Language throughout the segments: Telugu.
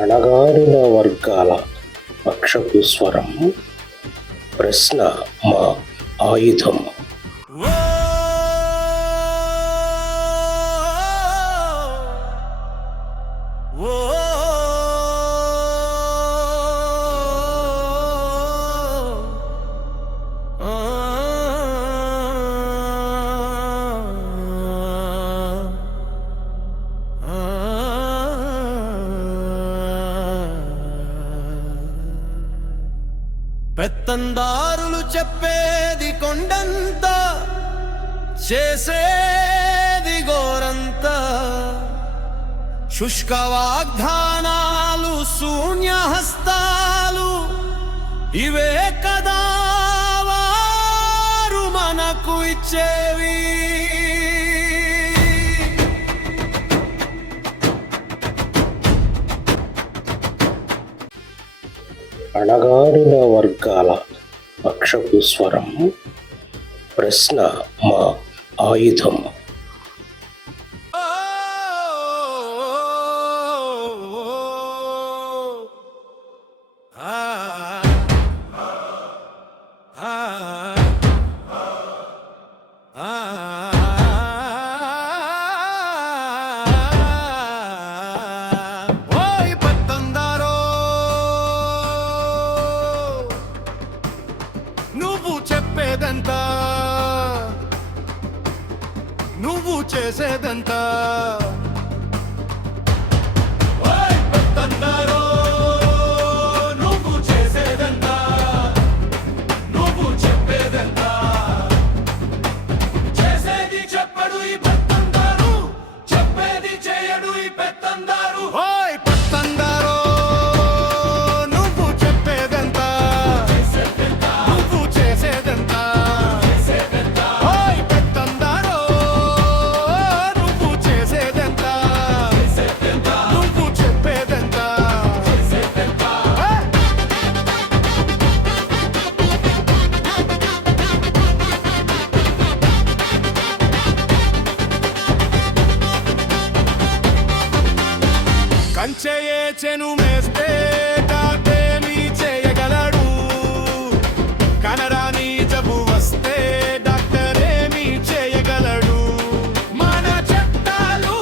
అణగారిన వర్గాల పక్షపు స్వరం, ప్రశ్న మా ఆయుధం. పెత్తందారులు చెప్పేది కొండంత, చేసేది గోరంత. శుష్క వాగ్దానాలు, శూన్యహస్తాలు, ఇవే కదా వారు మనకు ఇచ్చేవి. అణగారిన వర్గాల పక్షపు స్వరం, ప్రశ్న మా ఆయుధం. నువ్వు చెప్పేదంతా, నువ్వు చేసేదంతా. పెత్తందారో, నువ్వు చేసేదంతా, నువ్వు చెప్పేదంతా. చేసేది చెప్పడు ఈ పెత్తందారు, చెప్పేది చేయడు ఈ పెత్తందారు. పెత్తందారో, కంచెయే చెను మేస్తే డాక్టేమీ చేయగలడు. కనరాని జబ్బు వస్తే డాక్టర్ ఏమీ చేయగలడు. మన చట్టాలు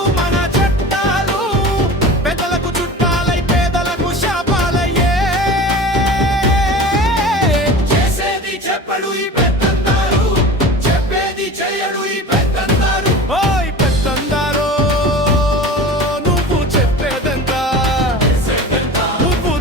పెదలకు చుట్టాలై, పేదలకు శాపాలయ్యే. చేసేది చెప్పడు ఈ పెత్తందారు, చెప్పేది చేయడు ఈ పెత్తందారు. పెత్తందారో, నువ్వు చెప్పేదంతా, నువ్వు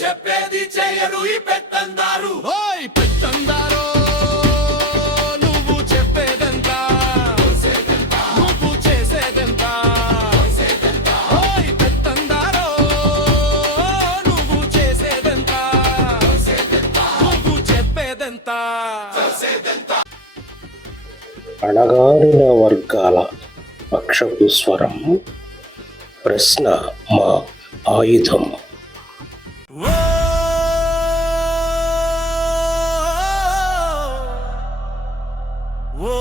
చెప్పేది చెయ్యడు ఈ పెత్తందారు ఓయ్ పెత్తందారో నువ్వు చెప్పేదంతా నువ్వు చేసేదంతా ఓయ్ పెత్తందారో నువ్వు చేసేదంతా నువ్వు చెప్పేదంతా అణగారిన వర్గాల పక్షపు స్వరం ప్రశ్న మా ఆయుధం. ఓ ఓ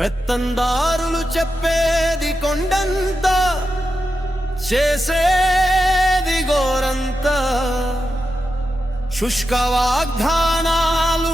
పెత్తందారులు చెప్పేది కొండంత చేసేది గోరంత శుష్క వాగ్దానాలు